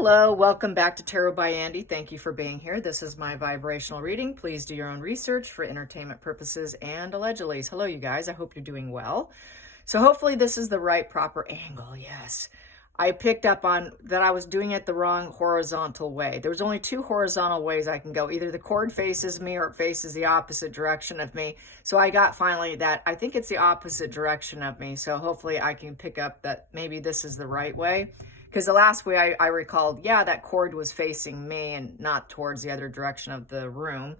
Hello, welcome back to Tarot by Andy. Thank you for being here. This is my vibrational reading. Please do your own research for entertainment purposes and allegedly. Hello, you guys. I hope you're doing well. So hopefully this is the right proper angle. Yes. I picked up on that I was doing it the wrong horizontal way. There's only two horizontal ways I can go. Either the cord faces me or it faces the opposite direction of me. So I got finally that I think it's the opposite direction of me. So hopefully I can pick up that maybe this is the right way. Because the last way I recalled, yeah, that cord was facing me and not towards the other direction of the room.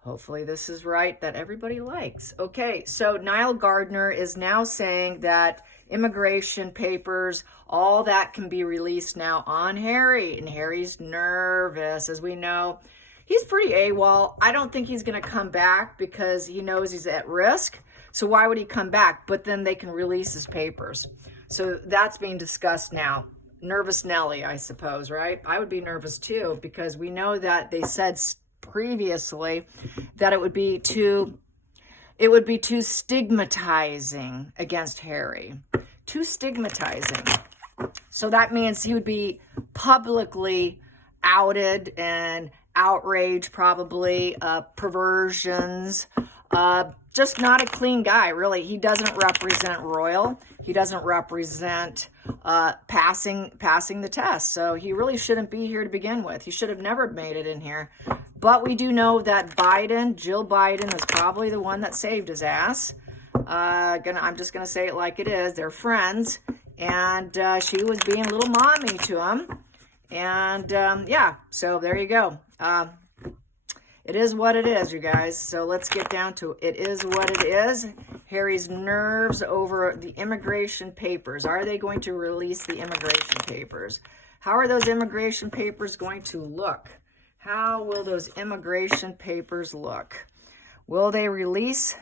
Hopefully this is right, that everybody likes. Okay, so Niall Gardner is now saying that immigration papers, all that can be released now on Harry. And Harry's nervous, as we know. He's pretty AWOL. I don't think he's going to come back because he knows he's at risk. So why would he come back? But then they can release his papers. So that's being discussed now. Nervous Nelly, I suppose, right? I would be nervous too, because we know that they said previously that it would be too stigmatizing against Harry. Too stigmatizing. So that means he would be publicly outed and outraged, probably, perversions, just not a clean guy, really. He doesn't represent royal. He doesn't represent passing the test. So he really shouldn't be here to begin with. He should have never made it in here. But we do know that Jill Biden was probably the one that saved his ass. I'm just going to say it like it is. They're friends. And she was being a little mommy to him. And yeah, so there you go. It is what it is, you guys. So let's get down to it. It is what it is. Harry's nerves over the immigration papers. Are they going to release the immigration papers? How are those immigration papers going to look? How will those immigration papers look? Will they release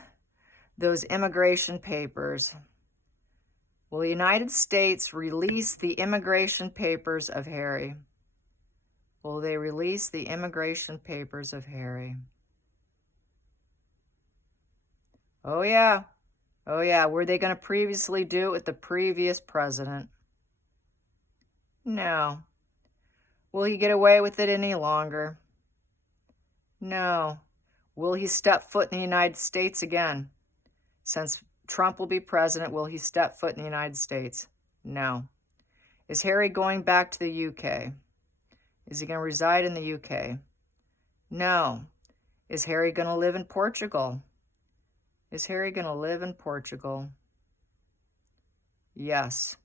those immigration papers? Will the United States release the immigration papers of Harry? Will they release the immigration papers of Harry? Oh, yeah. Oh, yeah. Were they going to previously do it with the previous president? No. Will he get away with it any longer? No. Will he step foot in the United States again? Since Trump will be president, will he step foot in the United States? No. Is Harry going back to the UK? Is he going to reside in the UK? No. Is Harry going to live in Portugal? Is Harry going to live in Portugal? Yes.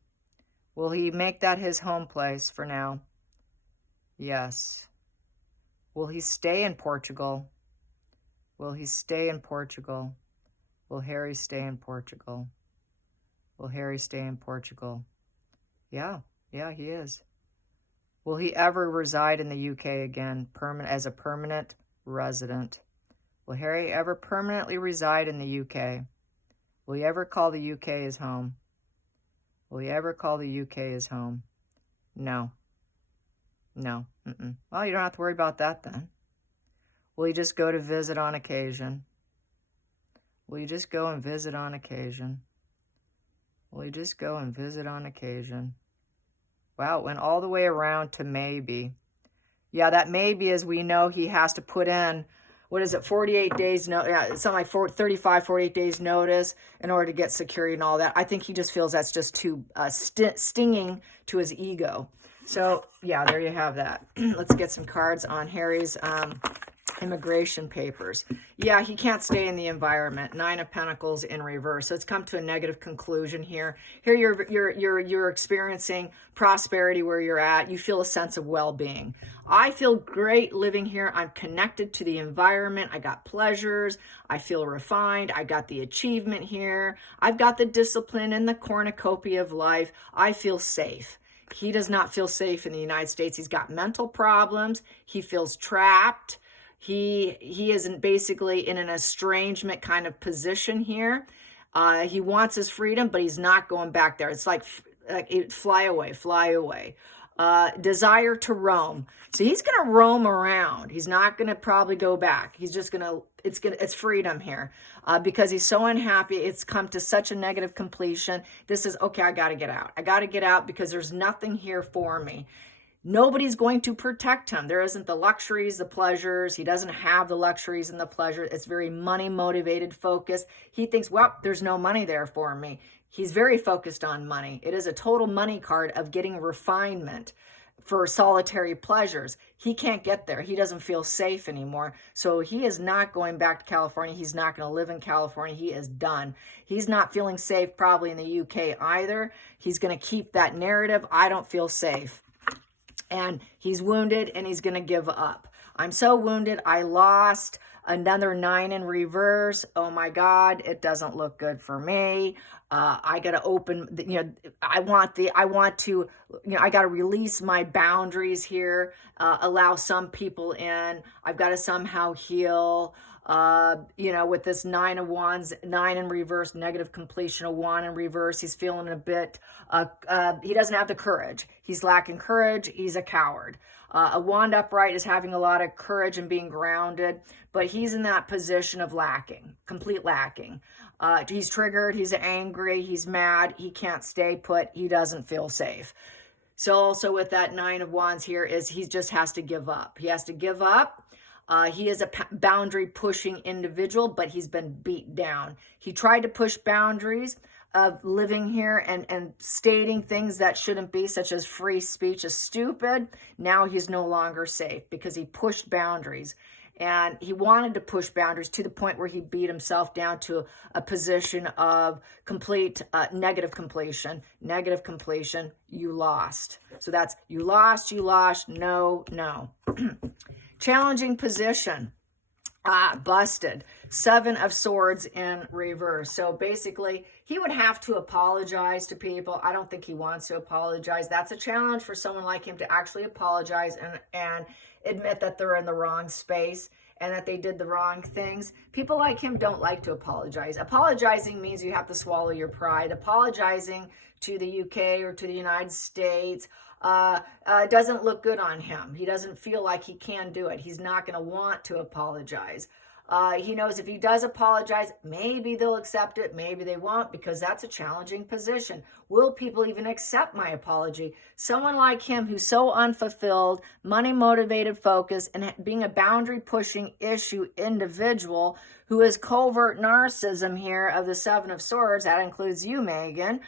Will he make that his home place for now? Yes. Will he stay in Portugal? Will he stay in Portugal? Will Harry stay in Portugal? Will Harry stay in Portugal? Yeah, he is. Will he ever reside in the UK again as a permanent resident? Will Harry ever permanently reside in the UK? Will he ever call the UK his home? Will he ever call the UK his home? No. No. Well, you don't have to worry about that then. Will he just go to visit on occasion? Will you just go and visit on occasion? Will you just go and visit on occasion? Wow, it went all the way around to maybe. Yeah, that maybe is we know he has to put in, 48 days, something like 35, 48 days notice in order to get security and all that. I think he just feels that's just too stinging to his ego. So, yeah, there you have that. Let's get some cards on Harry's immigration papers. Yeah, he can't stay in the environment. 9 of Pentacles in reverse. So it's come to a negative conclusion here. Here you're experiencing prosperity where you're at. You feel a sense of well-being. I feel great living here. I'm connected to the environment. I got pleasures. I feel refined. I got the achievement here. I've got the discipline and the cornucopia of life. I feel safe. He does not feel safe in the United States. He's got mental problems. He feels trapped. He is basically in an estrangement kind of position here. He wants his freedom, but he's not going back there. It's like fly away, fly away. Desire to roam. So he's going to roam around. He's not going to probably go back. He's just going to, it's freedom here. Because he's so unhappy. It's come to such a negative completion. This is, okay, I got to get out. I got to get out because there's nothing here for me. Nobody's going to protect him. There isn't the luxuries, the pleasures. He doesn't have the luxuries and the pleasures. It's very money motivated focus. He thinks, well, there's no money there for me. He's very focused on money. It is a total money card of getting refinement for solitary pleasures. He can't get there. He doesn't feel safe anymore. So he is not going back to California. He's not going to live in California. He is done. He's not feeling safe probably in the UK either. He's going to keep that narrative. I don't feel safe. And he's wounded and he's going to give up. I'm so wounded. I lost. Another 9 in reverse. Oh my God, it doesn't look good for me. I got to open, I want to, I got to release my boundaries here, allow some people in. I've got to somehow heal. With this 9 of Wands, 9 in reverse, negative completion, a wand in reverse. He's feeling a bit, he doesn't have the courage. He's lacking courage. He's a coward. A wand upright is having a lot of courage and being grounded, but he's in that position of lacking, complete lacking. He's triggered. He's angry. He's mad. He can't stay put. He doesn't feel safe. So also with that 9 of Wands here is he just has to give up. He has to give up. He is a boundary pushing individual, but he's been beat down. He tried to push boundaries of living here and stating things that shouldn't be, such as free speech is stupid. Now he's no longer safe because he pushed boundaries. And he wanted to push boundaries to the point where he beat himself down to a position of complete negative completion. Negative completion, you lost. So that's you lost, no. Challenging position. Busted. 7 of Swords in reverse. So basically, he would have to apologize to people. I don't think he wants to apologize. That's a challenge for someone like him to actually apologize and admit that they're in the wrong space and that they did the wrong things. People like him don't like to apologize. Apologizing means you have to swallow your pride. Apologizing to the UK or to the United States doesn't look good on him. He doesn't feel like he can do it. He's not going to want to apologize. He knows if he does apologize, maybe they'll accept it, maybe they won't, because that's a challenging position. Will people even accept my apology? Someone like him who's so unfulfilled, money-motivated focus, and being a boundary-pushing issue individual who is covert narcissism here of the 7 of Swords, that includes you, Megan,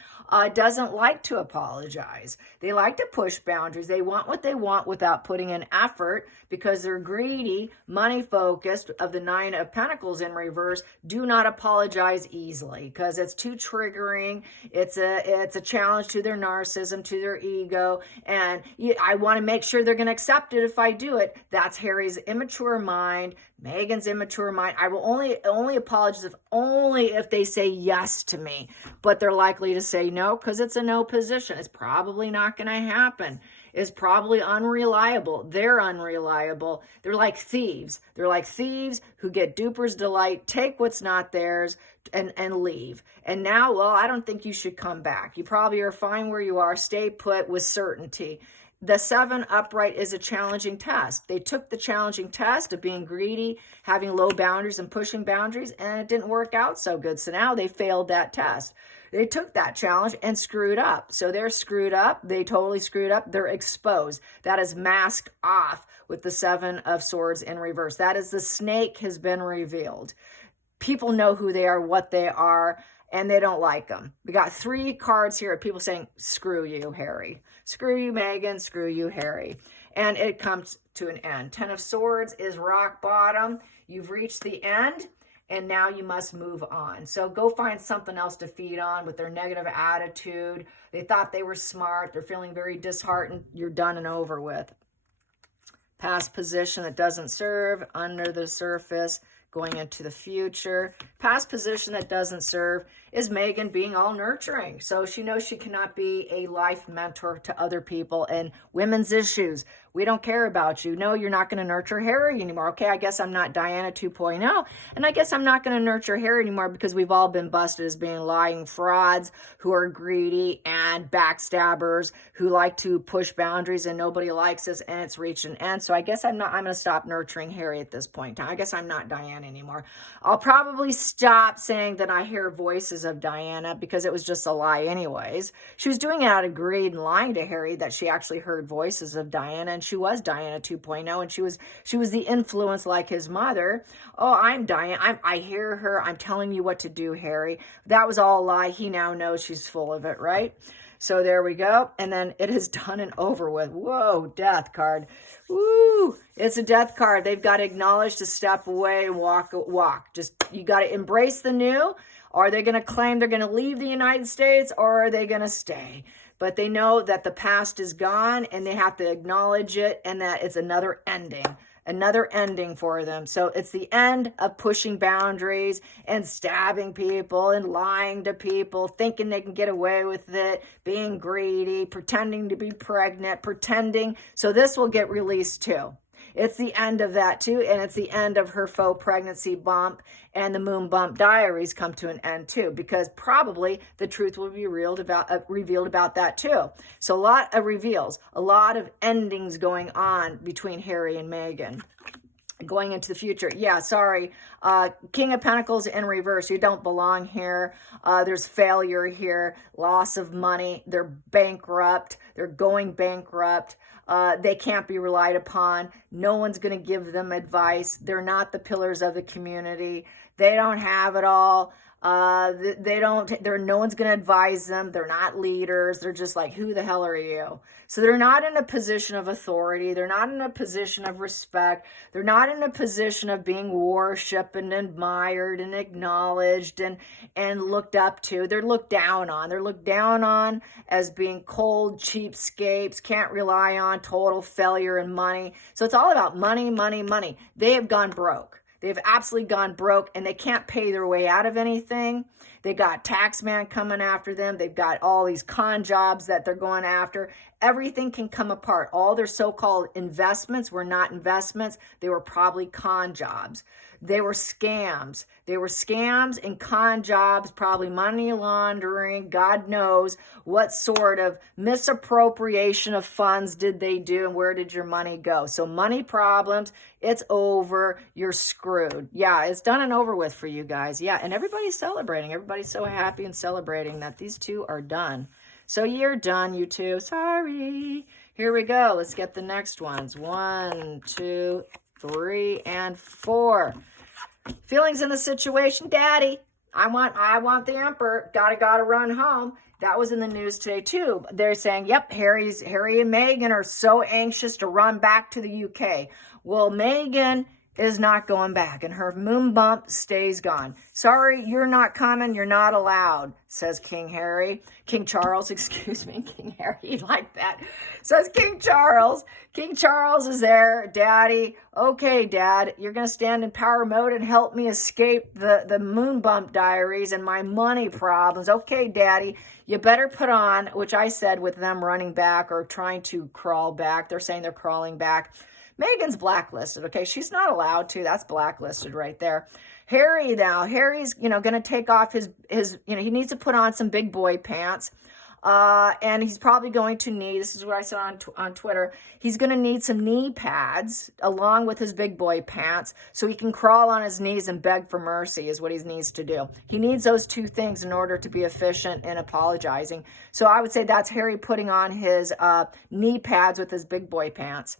doesn't like to apologize. They like to push boundaries. They want what they want without putting in effort because they're greedy, money-focused, of the 9 of Pentacles in reverse. Do not apologize easily because it's too triggering. It's a challenge to their narcissism, to their ego, and I want to make sure they're going to accept it if I do it. That's Harry's immature mind, Megan's immature mind. I will only apologize if they say yes to me, but they're likely to say no because it's a no position. It's probably not going to happen. It's probably unreliable. They're unreliable. They're like thieves. They're like thieves who get duper's delight, take what's not theirs, and leave. And now, well, I don't think you should come back. You probably are fine where you are. Stay put with certainty. The 7 upright is a challenging test. They took the challenging test of being greedy, having low boundaries and pushing boundaries, and it didn't work out so good. So now they failed that test. They took that challenge and screwed up. So they're screwed up. They totally screwed up. They're exposed. That is masked off with the 7 of Swords in reverse. That is the snake has been revealed. People know who they are, what they are, and they don't like them. We got 3 cards here of people saying, screw you, Harry. Screw you, Megan. Screw you, Harry. And it comes to an end. 10 of Swords is rock bottom. You've reached the end, and now you must move on. So go find something else to feed on with their negative attitude. They thought they were smart. They're feeling very disheartened. You're done and over with. Past position that doesn't serve, under the surface, going into the future. Past position that doesn't serve is Megan being all nurturing. So she knows she cannot be a life mentor to other people and women's issues. We don't care about you. No, you're not going to nurture Harry anymore. Okay, I guess I'm not Diana 2.0. And I guess I'm not going to nurture Harry anymore because we've all been busted as being lying frauds who are greedy and backstabbers who like to push boundaries and nobody likes us and it's reached an end. So I guess I'm going to stop nurturing Harry at this point in time. I guess I'm not Diana anymore. I'll probably stop saying that I hear voices voices of Diana because it was just a lie anyways. She was doing it out of greed and lying to Harry that she actually heard voices of Diana, and she was Diana 2.0, and she was the influence like his mother. Oh, I'm Diana. I hear her. I'm telling you what to do, Harry. That was all a lie. He now knows she's full of it, right? So there we go. And then it is done and over with. Whoa, death card. Woo, it's a death card. They've got to acknowledge to step away and walk. Just, you got to embrace the new. Are they going to claim they're going to leave the United States, or are they going to stay? But they know that the past is gone, and they have to acknowledge it, and that it's another ending for them. So it's the end of pushing boundaries and stabbing people and lying to people, thinking they can get away with it, being greedy, pretending to be pregnant, pretending. So this will get released too. It's the end of that too, and it's the end of her faux pregnancy bump, and the moon bump diaries come to an end too, because probably the truth will be revealed about that too. So a lot of reveals, a lot of endings going on between Harry and Meghan. Going into the future. Yeah, sorry. King of Pentacles in reverse. You don't belong here. There's failure here. Loss of money. They're bankrupt. They're going bankrupt. They can't be relied upon. No one's going to give them advice. They're not the pillars of the community. They don't have it all. No one's going to advise them. They're not leaders. They're just like, who the hell are you? So they're not in a position of authority. They're not in a position of respect. They're not in a position of being worshipped and admired and acknowledged and looked up to. They're looked down on. They're looked down on as being cold, cheapskates, can't rely on, total failure in money. So it's all about money, money, money. They have gone broke. They've absolutely gone broke, and they can't pay their way out of anything. They got tax man coming after them. They've got all these con jobs that they're going after. Everything can come apart. All their so-called investments were not investments. They were probably con jobs. They were scams. They were scams and con jobs, probably money laundering. God knows what sort of misappropriation of funds did they do, and where did your money go? So money problems, it's over. You're screwed. Yeah, it's done and over with for you guys. Yeah, and everybody's celebrating. Everybody's so happy and celebrating that these two are done. So you're done, you two. Sorry. Here we go. Let's get the next ones. 1, 2, 3, and 4. Feelings in the situation. Daddy, I want the emperor. Gotta run home. That was in the news today too. They're saying, yep, Harry and Meghan are so anxious to run back to the UK. Well, Meghan is not going back, and her moon bump stays gone. Sorry, you're not coming. You're not allowed, says King Charles, excuse me. King Harry, like that. Says King Charles. King Charles is there. Daddy, okay, Dad, you're going to stand in power mode and help me escape the moon bump diaries and my money problems. Okay, Daddy, you better put on, which I said with them running back or trying to crawl back. They're saying they're crawling back. Meghan's blacklisted, okay? She's not allowed to. That's blacklisted right there. Harry now. Harry's, going to take off his, he needs to put on some big boy pants. And he's probably going to need, this is what I saw on Twitter, he's going to need some knee pads along with his big boy pants so he can crawl on his knees and beg for mercy is what he needs to do. He needs those two things in order to be efficient in apologizing. So I would say that's Harry putting on his knee pads with his big boy pants,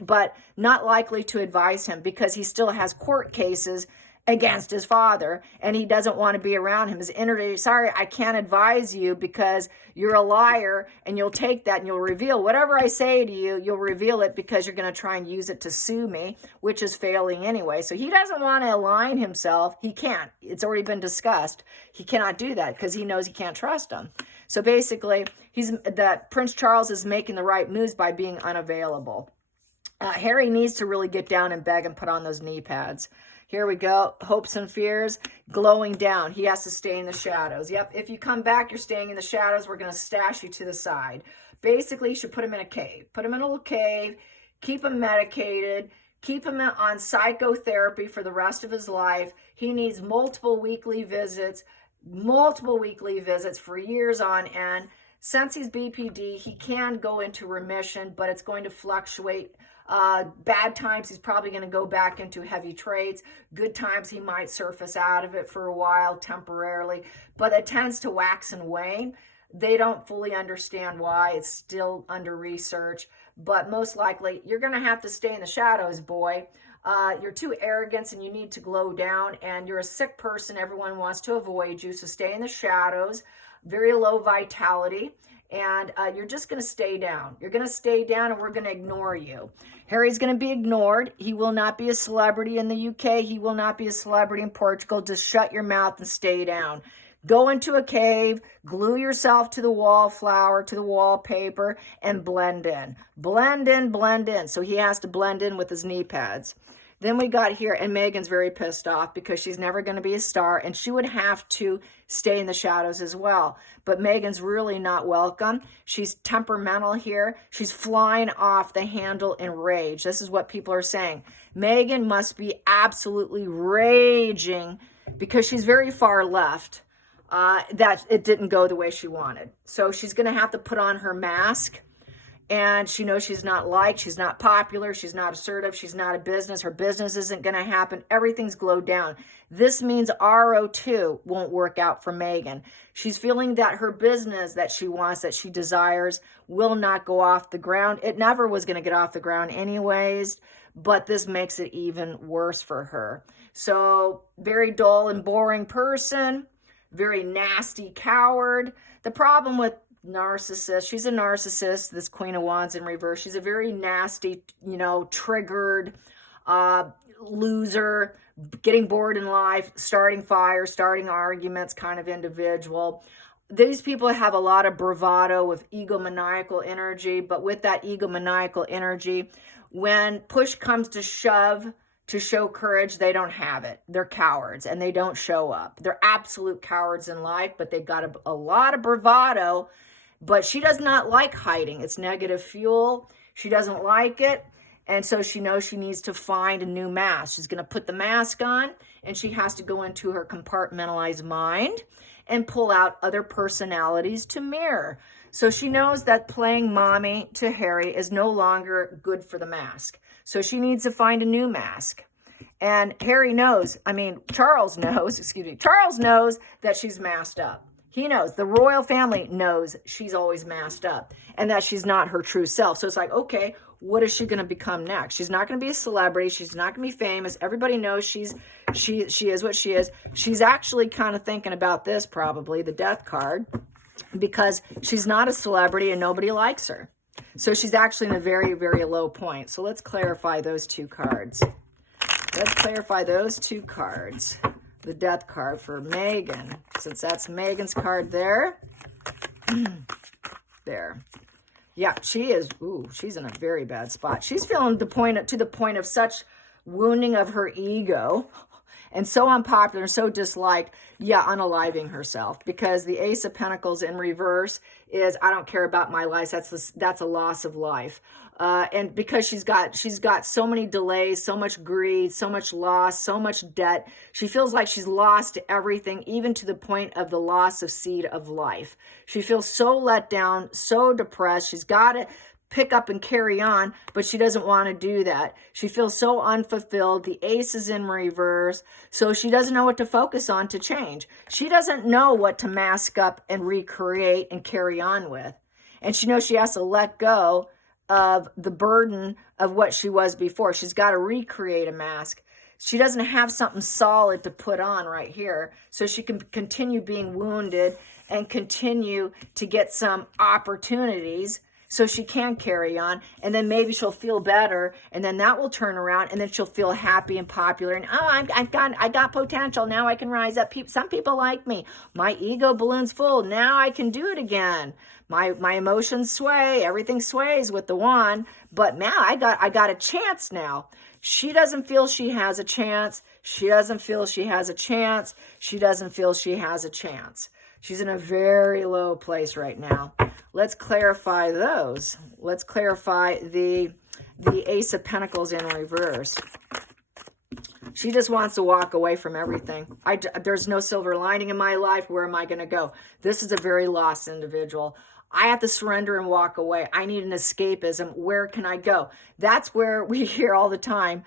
but not likely to advise him because he still has court cases against his father, and he doesn't want to be around him. His inner, sorry, I can't advise you because you're a liar, and you'll take that and you'll reveal whatever I say to you, you'll reveal it because you're going to try and use it to sue me, which is failing anyway. So he doesn't want to align himself. He can't. It's already been discussed. He cannot do that because he knows he can't trust him. So basically, that Prince Charles is making the right moves by being unavailable. Harry needs to really get down and beg and put on those knee pads. Here we go. Hopes and fears glowing down. He has to stay in the shadows. Yep. If you come back, you're staying in the shadows. We're going to stash you to the side. Basically, you should put him in a cave. Put him in a little cave. Keep him medicated. Keep him on psychotherapy for the rest of his life. He needs multiple weekly visits for years on end. since he's BPD, he can go into remission, but it's going to fluctuate. Bad times, he's probably going to go back into heavy trades. Good times, he might surface out of it for a while temporarily, but it tends to wax and wane. They don't fully understand why. It's still under research, but most likely you're going to have to stay in the shadows, boy. You're too arrogant and you need to glow down, and you're a sick person. Everyone wants to avoid you, so stay in the shadows. Very low vitality, and you're just going to stay down. You're going to stay down, and we're going to ignore you. Harry's going to be ignored. He will not be a celebrity in the UK. He will not be a celebrity in Portugal. Just shut your mouth and stay down. Go into a cave, glue yourself to the wallflower, to the wallpaper, and blend in. Blend in, blend in. So he has to blend in with his knee pads. Then we got here, and Megan's very pissed off because she's never going to be a star, and she would have to stay in the shadows as well. But Megan's really not welcome. She's temperamental here. She's flying off the handle in rage. This is what people are saying. Megan must be absolutely raging because she's very far left. That it didn't go the way she wanted. So she's going to have to put on her mask. And she knows she's not liked, she's not popular, she's not assertive, she's not a business, her business isn't going to happen, everything's glowed down. This means RO2 won't work out for Megan. She's feeling that her business that she wants, that she desires, will not go off the ground. It never was going to get off the ground anyways, but this makes it even worse for her. So, very dull and boring person, very nasty coward. The problem with narcissist, she's a narcissist, this Queen of Wands in reverse. She's a very nasty, triggered loser, getting bored in life, starting fires, starting arguments kind of individual. These people have a lot of bravado with egomaniacal energy, but with that egomaniacal energy, when push comes to shove to show courage, they don't have it. They're cowards and they don't show up. They're absolute cowards in life, but they've got a lot of bravado. But she does not like hiding. It's negative fuel. She doesn't like it. And so she knows she needs to find a new mask. She's going to put the mask on, and she has to go into her compartmentalized mind and pull out other personalities to mirror. So she knows that playing mommy to Harry is no longer good for the mask. So she needs to find a new mask. And Harry knows, Charles knows that she's masked up. He knows, the royal family knows she's always masked up and that she's not her true self. So it's like, okay, what is she going to become next? She's not going to be a celebrity. She's not going to be famous. Everybody knows she is what she is. She's actually kind of thinking about this, probably, the death card, because she's not a celebrity and nobody likes her. So she's actually in a very, very low point. So let's clarify those two cards. The death card for Megan, since that's Megan's card there. There. Yeah, she's in a very bad spot. She's feeling to the point of such wounding of her ego and so unpopular, so disliked, unaliving herself, because the Ace of Pentacles in reverse is, I don't care about my life. That's a loss of life. And because she's got so many delays, so much greed, so much loss, so much debt, she feels like she's lost everything, even to the point of the loss of seed of life. She feels so let down, so depressed. She's got to pick up and carry on, but she doesn't want to do that. She feels so unfulfilled. The Ace is in reverse, so she doesn't know what to focus on to change. She doesn't know what to mask up and recreate and carry on with. And she knows she has to let go of the burden of what she was before. She's got to recreate a mask. She doesn't have something solid to put on right here, so she can continue being wounded and continue to get some opportunities so she can carry on, and then maybe she'll feel better, and then that will turn around, and then she'll feel happy and popular, and I got potential, now I can rise up. Some people like me. My ego balloon's full. Now I can do it again. My emotions sway. Everything sways with the wand, but now I got a chance now. She doesn't feel she has a chance. She doesn't feel she has a chance. She doesn't feel she has a chance. She's in a very low place right now. Let's clarify those. Let's clarify the Ace of Pentacles in reverse. She just wants to walk away from everything. There's no silver lining in my life. Where am I going to go? This is a very lost individual. I have to surrender and walk away. I need an escapism. Where can I go? That's where we hear all the time.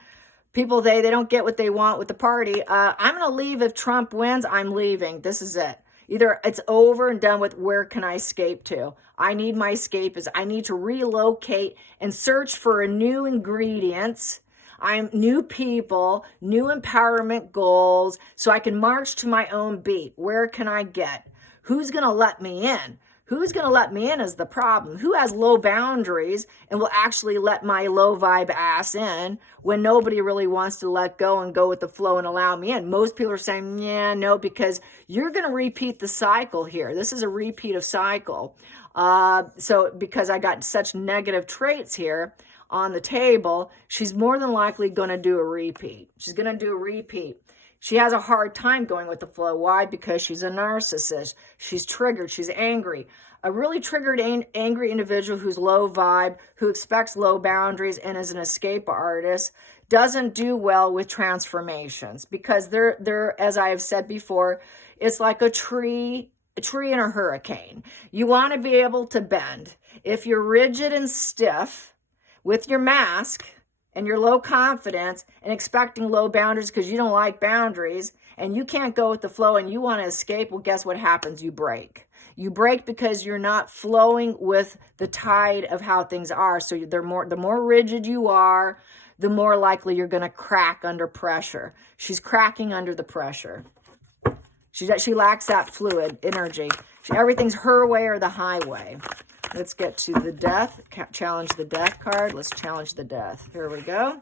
People, they don't get what they want with the party. I'm going to leave if Trump wins. I'm leaving. This is it. Either it's over and done with. Where can I escape to? I need my escapism. I need to relocate and search for a new ingredients. I'm new people, new empowerment goals, so I can march to my own beat. Where can I get? Who's going to let me in? Who's going to let me in is the problem. Who has low boundaries and will actually let my low vibe ass in when nobody really wants to let go and go with the flow and allow me in? Most people are saying, yeah, no, because you're going to repeat the cycle here. This is a repeat of cycle. So because I got such negative traits here on the table, she's more than likely going to do a repeat. She's going to do a repeat. She has a hard time going with the flow. Why? Because she's a narcissist. She's triggered. She's angry. A really triggered, angry individual who's low vibe, who expects low boundaries and is an escape artist, doesn't do well with transformations because they're, as I have said before, it's like a tree in a hurricane. You want to be able to bend. If you're rigid and stiff with your mask, and you're low confidence and expecting low boundaries because you don't like boundaries and you can't go with the flow and you want to escape, well, guess what happens? You break. You break because you're not flowing with the tide of how things are. So the more rigid you are, the more likely you're going to crack under pressure. She's cracking under the pressure. She lacks that fluid energy. Everything's her way or the highway. Let's get to the death. Challenge the death card. Let's challenge the death. Here we go.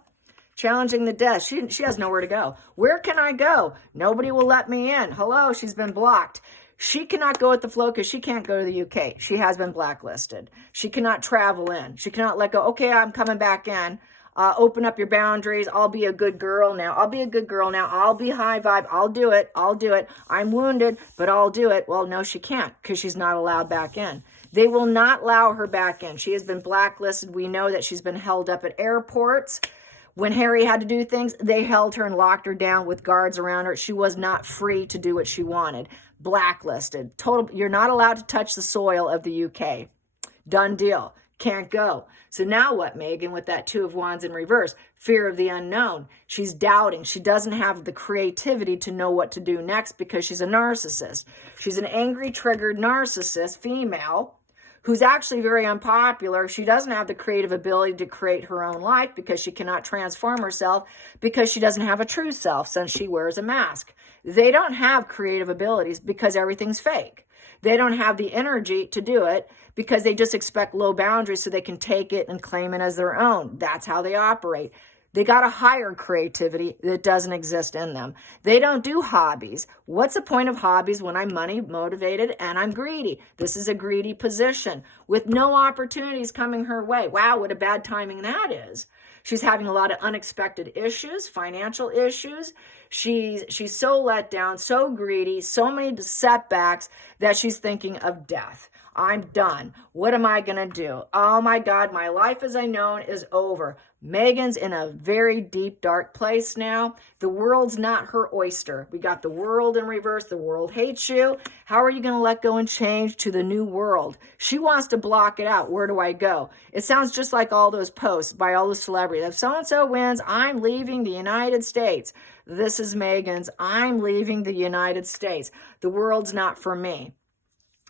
Challenging the death. She has nowhere to go. Where can I go? Nobody will let me in. Hello, she's been blocked. She cannot go with the flow because she can't go to the UK. She has been blacklisted. She cannot travel in. She cannot let go. Okay, I'm coming back in. Open up your boundaries. I'll be a good girl now. I'll be a good girl now. I'll be high vibe. I'll do it. I'll do it. I'm wounded, but I'll do it. Well, no, she can't because she's not allowed back in. They will not allow her back in. She has been blacklisted. We know that she's been held up at airports. When Harry had to do things, they held her and locked her down with guards around her. She was not free to do what she wanted. Blacklisted. Total. You're not allowed to touch the soil of the UK. Done deal. Can't go. So now what, Megan, with that Two of Wands in reverse? Fear of the unknown. She's doubting. She doesn't have the creativity to know what to do next because she's a narcissist. She's an angry, triggered narcissist, female, who's actually very unpopular. She doesn't have the creative ability to create her own life because she cannot transform herself because she doesn't have a true self since she wears a mask. They don't have creative abilities because everything's fake. They don't have the energy to do it because they just expect low boundaries so they can take it and claim it as their own. That's how they operate. They got a higher creativity that doesn't exist in them. They don't do hobbies. What's the point of hobbies when I'm money motivated and I'm greedy? This is a greedy position with no opportunities coming her way. Wow, what a bad timing that is. She's having a lot of unexpected issues, financial issues. She's so let down, so greedy, so many setbacks that she's thinking of death. I'm done. What am I going to do? Oh my God, my life as I know it is over. Megan's in a very deep, dark place now. The world's not her oyster. We got the world in reverse. The world hates you. How are you going to let go and change to the new world? She wants to block it out. Where do I go? It sounds just like all those posts by all the celebrities. If so-and-so wins, I'm leaving the United States. This is Megan's. I'm leaving the United States. The world's not for me.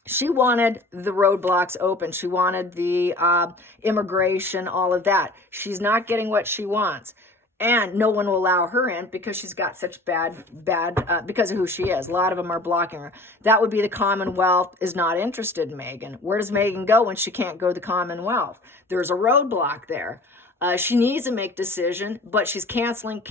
She wanted the roadblocks open. She wanted the immigration, all of that. She's not getting what she wants. And no one will allow her in because she's got such bad, because of who she is. A lot of them are blocking her. That would be the Commonwealth is not interested in Megan. Where does Megan go when she can't go to the Commonwealth? There's a roadblock there. She needs to make decision, but she's canceling.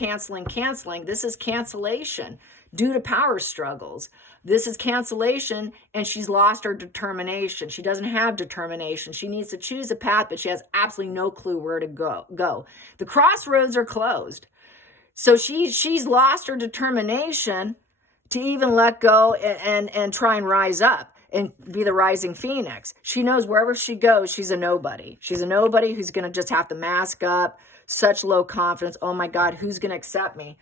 This is cancellation due to power struggles. This is cancellation, and she's lost her determination. She doesn't have determination. She needs to choose a path, but she has absolutely no clue where to go. The crossroads are closed. So she's lost her determination to even let go and try and rise up and be the rising phoenix. She knows wherever she goes, she's a nobody. She's a nobody who's going to just have to mask up, such low confidence. Oh my God, who's going to accept me?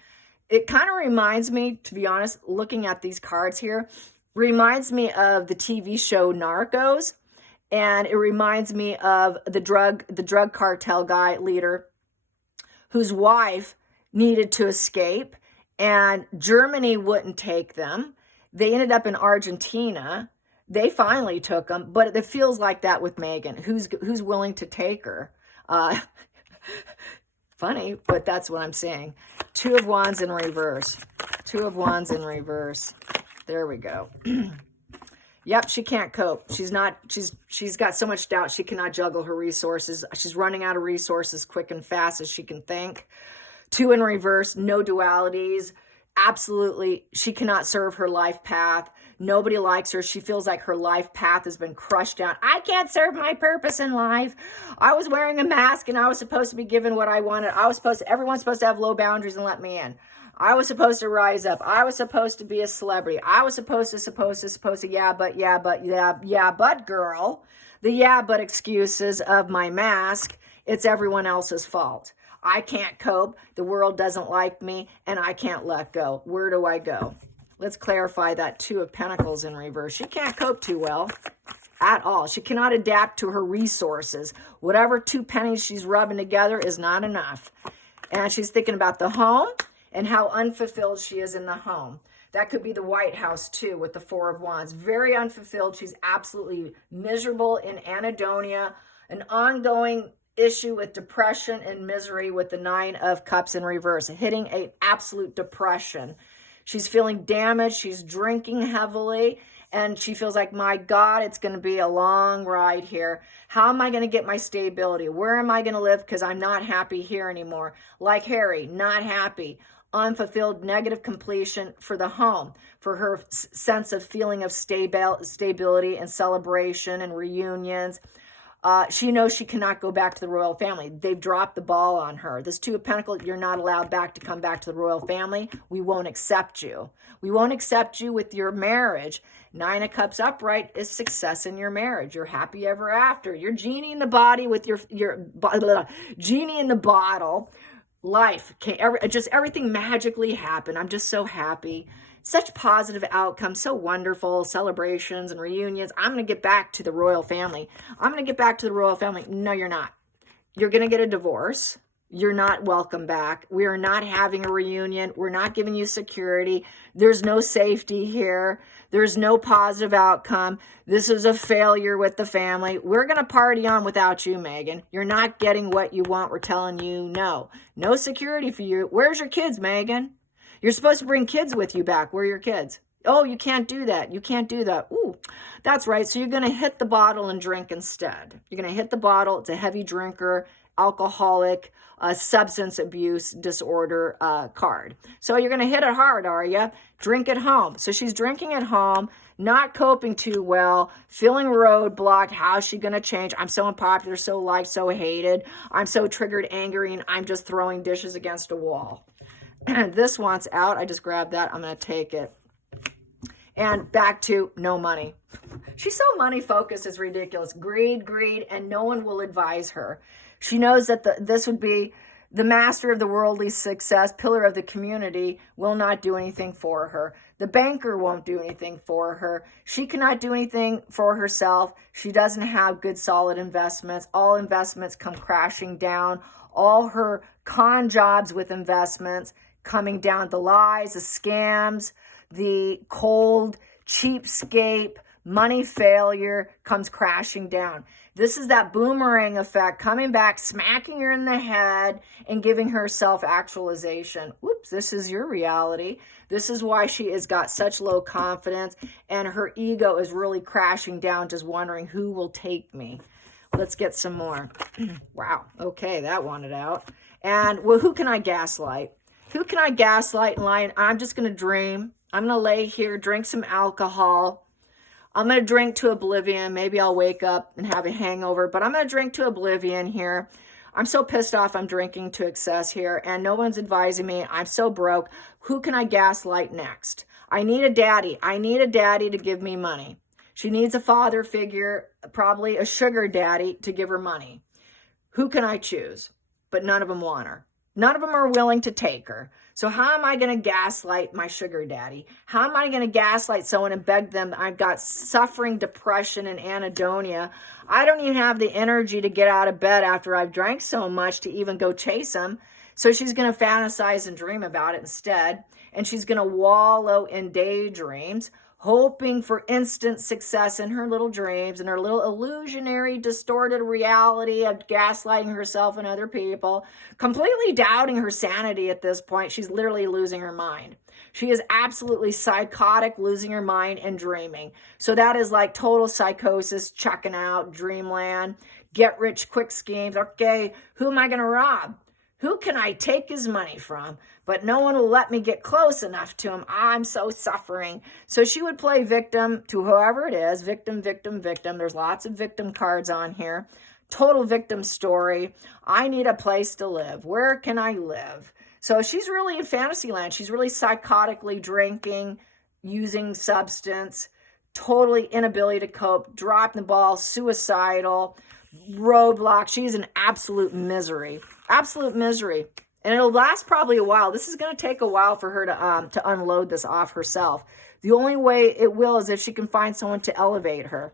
It kind of reminds me, to be honest, looking at these cards here, reminds me of the TV show Narcos. And it reminds me of the drug cartel guy leader whose wife needed to escape, and Germany wouldn't take them. They ended up in Argentina. They finally took them, but it feels like that with Megan. Who's willing to take her? Funny, but that's what I'm saying. Two of Wands in reverse. Two of Wands in reverse. There we go. Yep, she can't cope. She's got so much doubt she cannot juggle her resources. She's running out of resources quick and fast as she can think. Two in reverse, no dualities. Absolutely, she cannot serve her life path. Nobody likes her. She feels like her life path has been crushed down. I can't serve my purpose in life. I was wearing a mask and I was supposed to be given what I wanted. Everyone's supposed to have low boundaries and let me in. I was supposed to rise up. I was supposed to be a celebrity. I was supposed to, yeah, but girl. The yeah, but excuses of my mask, it's everyone else's fault. I can't cope. The world doesn't like me and I can't let go. Where do I go? Let's clarify that Two of Pentacles in reverse. She can't cope too well at all. She cannot adapt to her resources. Whatever two pennies she's rubbing together is not enough. And she's thinking about the home and how unfulfilled she is in the home. That could be the White House too with the Four of Wands. Very unfulfilled. She's absolutely miserable in Anhedonia. An ongoing issue with depression and misery with the Nine of Cups in reverse. Hitting an absolute depression. She's feeling damaged. She's drinking heavily. And she feels like, my God, it's going to be a long ride here. How am I going to get my stability? Where am I going to live? Because I'm not happy here anymore. Like Harry, not happy. Unfulfilled, negative completion for the home, for her sense of feeling of stability and celebration and reunions. She knows she cannot go back to the royal family. They've dropped the ball on her. This Two of Pentacles, you're not allowed back to come back to the royal family. We won't accept you. We won't accept you with your marriage. Nine of Cups upright is success in your marriage. You're happy ever after. You're genie in the body with your genie in the bottle. Life, just everything magically happened. I'm just so happy. Such positive outcomes, so wonderful, celebrations and reunions. I'm going to get back to the royal family. I'm going to get back to the royal family. No, you're not. You're going to get a divorce. You're not welcome back. We are not having a reunion. We're not giving you security. There's no safety here. There's no positive outcome. This is a failure with the family. We're going to party on without you, Megan. You're not getting what you want. We're telling you no. No security for you. Where's your kids, Megan? You're supposed to bring kids with you back. Where are your kids? Oh, you can't do that. You can't do that. Ooh, that's right. So you're going to hit the bottle and drink instead. You're going to hit the bottle. It's a heavy drinker, alcoholic, substance abuse disorder card. So you're going to hit it hard, are you? Drink at home. So she's drinking at home, not coping too well, feeling roadblocked. How's she going to change? I'm so unpopular, so liked, so hated. I'm so triggered, angry, and I'm just throwing dishes against a wall. This wants out. I just grabbed that. I'm going to take it. And back to no money. She's so money focused, it's ridiculous. Greed, and no one will advise her. She knows that this would be the master of the worldly success, pillar of the community, will not do anything for her. The banker won't do anything for her. She cannot do anything for herself. She doesn't have good, solid investments. All investments come crashing down. All her con jobs with investments coming down. The lies, the scams, the cold, cheapskate, money failure comes crashing down. This is that boomerang effect coming back, smacking her in the head and giving her self-actualization. Whoops, this is your reality. This is why she has got such low confidence and her ego is really crashing down, just wondering who will take me. Let's get some more. Wow. Okay, that wanted out. And well, who can I gaslight? Who can I gaslight and lie? I'm just going to dream. I'm going to lay here, drink some alcohol. I'm going to drink to oblivion. Maybe I'll wake up and have a hangover, but I'm going to drink to oblivion here. I'm so pissed off I'm drinking to excess here, and no one's advising me. I'm so broke. Who can I gaslight next? I need a daddy. I need a daddy to give me money. She needs a father figure, probably a sugar daddy to give her money. Who can I choose? But none of them want her. None of them are willing to take her. So how am I going to gaslight my sugar daddy? How am I going to gaslight someone and beg them? I've got suffering depression and anhedonia. I don't even have the energy to get out of bed after I've drank so much to even go chase them. So she's going to fantasize and dream about it instead. And she's going to wallow in daydreams, hoping for instant success in her little dreams and her little illusionary, distorted reality of gaslighting herself and other people, completely doubting her sanity at this point. She's literally losing her mind. She is absolutely psychotic, losing her mind and dreaming. So that is like total psychosis, checking out, dreamland, get rich quick schemes. Okay, who am I going to rob? Who can I take his money from? But no one will let me get close enough to him. I'm so suffering. So she would play victim to whoever it is. Victim, victim, victim. There's lots of victim cards on here. Total victim story. I need a place to live. Where can I live? So she's really in fantasy land. She's really psychotically drinking, using substance, totally inability to cope, dropping the ball, suicidal, roadblocks. She's in absolute misery. Absolute misery. And it'll last probably a while. This is going to take a while for her to unload this off herself. The only way it will is if she can find someone to elevate her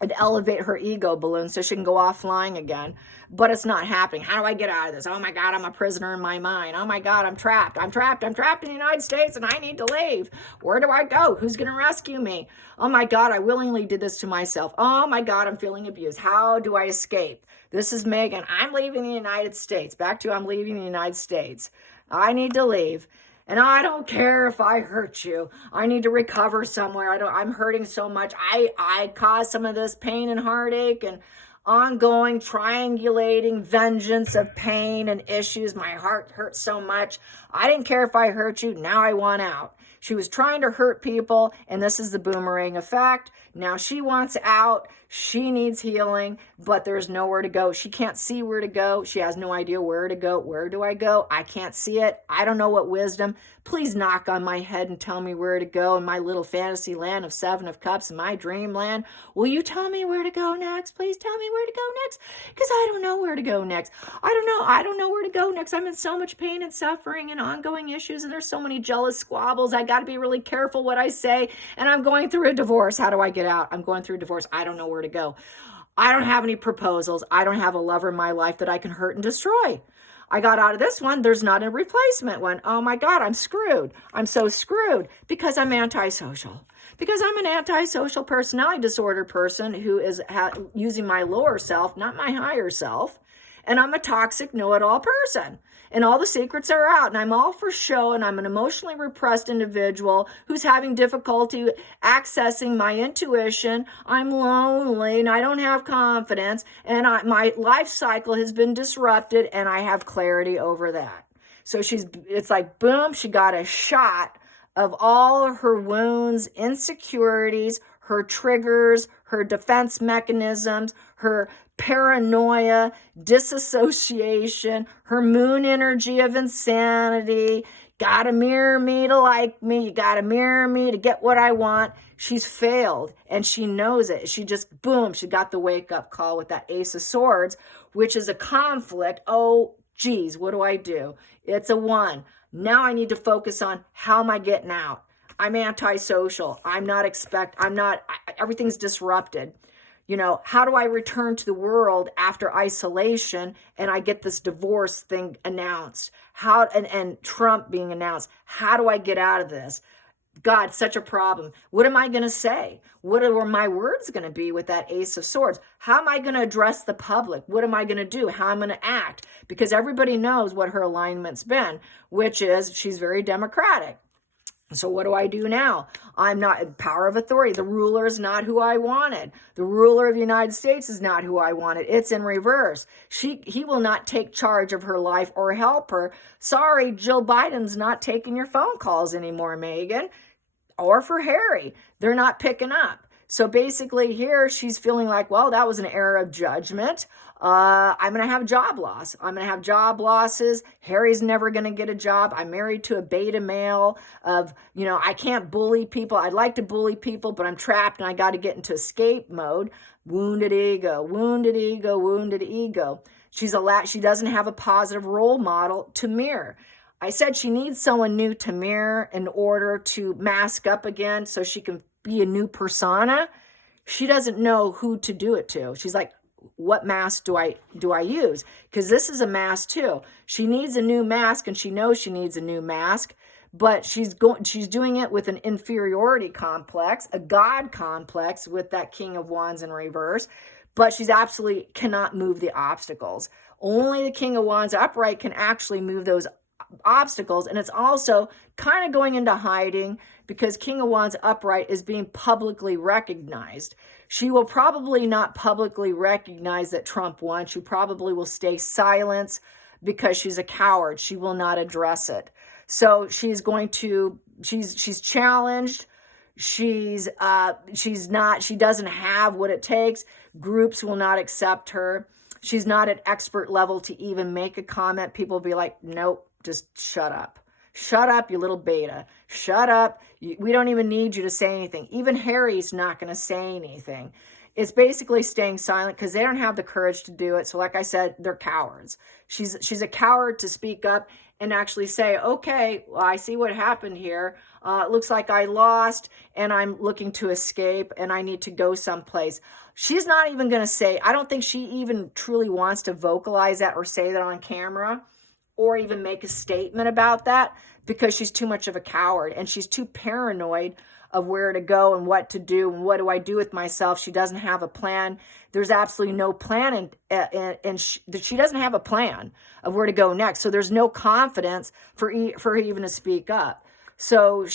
and elevate her ego balloon so she can go off flying again. But it's not happening. How do I get out of this? Oh my God, I'm a prisoner in my mind. Oh my God, I'm trapped. I'm trapped in the United States and I need to leave. Where do I go? Who's going to rescue me? Oh my God, I willingly did this to myself. Oh my God, I'm feeling abused. How do I escape? This is Megan. I'm leaving the United States. Back to I'm leaving the United States. I need to leave. And I don't care if I hurt you. I need to recover somewhere. I'm hurting so much. I caused some of this pain and heartache and ongoing triangulating vengeance of pain and issues. My heart hurts so much. I didn't care if I hurt you. Now I want out. She was trying to hurt people, and this is the boomerang effect. Now she wants out. She needs healing, but there's nowhere to go. She can't see where to go. She has no idea where to go. Where do I go? I can't see it. I don't know what wisdom. Please knock on my head and tell me where to go in my little fantasy land of Seven of Cups, in my dreamland. Will you tell me where to go next? Please tell me where to go next, because I don't know where to go next. I don't know. I don't know where to go next. I'm in so much pain and suffering and ongoing issues, and there's so many jealous squabbles. I got to be really careful what I say, and I'm going through a divorce. How do I get out? I'm going through a divorce. I don't know where to go. I don't have any proposals. I don't have a lover in my life that I can hurt and destroy. I got out of this one. There's not a replacement one. Oh my God, I'm screwed. I'm so screwed because I'm antisocial. Because I'm an antisocial personality disorder person who is using my lower self, not my higher self. And I'm a toxic know-it-all person. And all the secrets are out. And I'm all for show. And I'm an emotionally repressed individual who's having difficulty accessing my intuition. I'm lonely and I don't have confidence. And my life cycle has been disrupted and I have clarity over that. So it's like, boom, she got a shot of all of her wounds, insecurities, her triggers, her defense mechanisms, her paranoia, disassociation, her moon energy of insanity. Gotta mirror me to like me. You gotta mirror me to get what I want. She's failed and she knows it. She just, boom, she got the wake up call with that Ace of Swords, which is a conflict. Oh, geez, what do I do? It's a 1. Now I need to focus on how am I getting out? I'm antisocial. Everything's disrupted. You know, how do I return to the world after isolation and I get this divorce thing announced? And Trump being announced? How do I get out of this? God, such a problem. What am I going to say? What are my words going to be with that Ace of Swords? How am I going to address the public? What am I going to do? How am I going to act? Because everybody knows what her alignment's been, which is she's very democratic. So what do I do now? I'm not power of authority. The ruler is not who I wanted. The ruler of the United States is not who I wanted. It's in reverse. He will not take charge of her life or help her. Sorry, Jill Biden's not taking your phone calls anymore, Megan. Or for Harry. They're not picking up. So basically here she's feeling like, well, that was an error of judgment. I'm going to have job loss. I'm going to have job losses. Harry's never going to get a job. I'm married to a beta male of, I can't bully people. I'd like to bully people, but I'm trapped and I got to get into escape mode. Wounded ego, wounded ego, wounded ego. She doesn't have a positive role model to mirror. I said she needs someone new to mirror in order to mask up again so she can be a new persona. She doesn't know who to do it to. She's like, what mask do I use? Because this is a mask too. She needs a new mask, and she knows she needs a new mask, but she's doing it with an inferiority complex, a God complex with that King of Wands in reverse, but she's absolutely cannot move the obstacles. Only the King of Wands upright can actually move those obstacles, and it's also kind of going into hiding because King of Wands upright is being publicly recognized. She will probably not publicly recognize that Trump won. She probably will stay silent because she's a coward. She will not address it. So she's challenged. She doesn't have what it takes. Groups will not accept her. She's not at expert level to even make a comment. People will be like, nope, just shut up. Shut up, you little beta. Shut up. We don't even need you to say anything. Even Harry's not going to say anything. It's basically staying silent because they don't have the courage to do it. So like I said, they're cowards. She's a coward to speak up and actually say, okay, well, I see what happened here. It looks like I lost and I'm looking to escape and I need to go someplace. She's not even going to say, I don't think she even truly wants to vocalize that or say that on camera or even make a statement about that because she's too much of a coward and she's too paranoid of where to go and what to do and what do I do with myself. She doesn't have a plan. There's absolutely no plan and she doesn't have a plan of where to go next. So there's no confidence for her even to speak up. So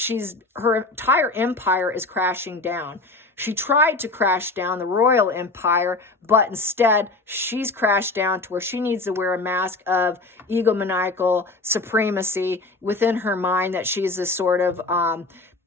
her entire empire is crashing down. She tried to crash down the royal empire, but instead she's crashed down to where she needs to wear a mask of egomaniacal supremacy within her mind that she's this sort of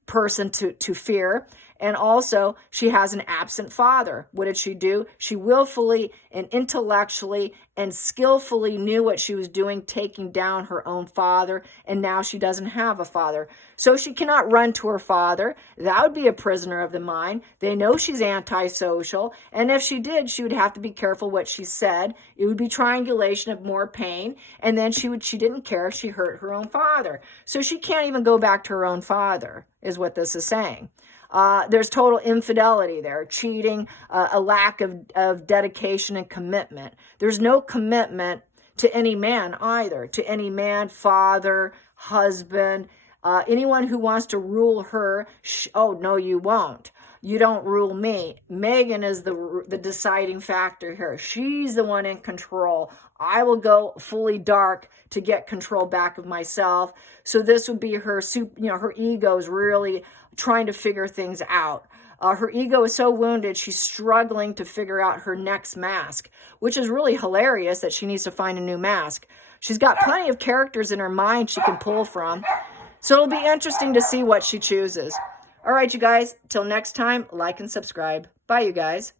person to fear. And also, she has an absent father. What did she do? She willfully and intellectually and skillfully knew what she was doing, taking down her own father, and now she doesn't have a father. So she cannot run to her father. That would be a prisoner of the mind. They know she's antisocial, and if she did, she would have to be careful what she said. It would be triangulation of more pain, and then she didn't care if she hurt her own father. So she can't even go back to her own father, is what this is saying. There's total infidelity there, cheating, a lack of dedication and commitment. There's no commitment to any man either, to any man, father, husband, anyone who wants to rule her. Oh, no, you won't. You don't rule me. Megan is the deciding factor here. She's the one in control. I will go fully dark to get control back of myself. So this would be her, her ego is really trying to figure things out. Her ego is so wounded, she's struggling to figure out her next mask, which is really hilarious that she needs to find a new mask. She's got plenty of characters in her mind she can pull from. So it'll be interesting to see what she chooses. All right, you guys, till next time, like and subscribe. Bye, you guys.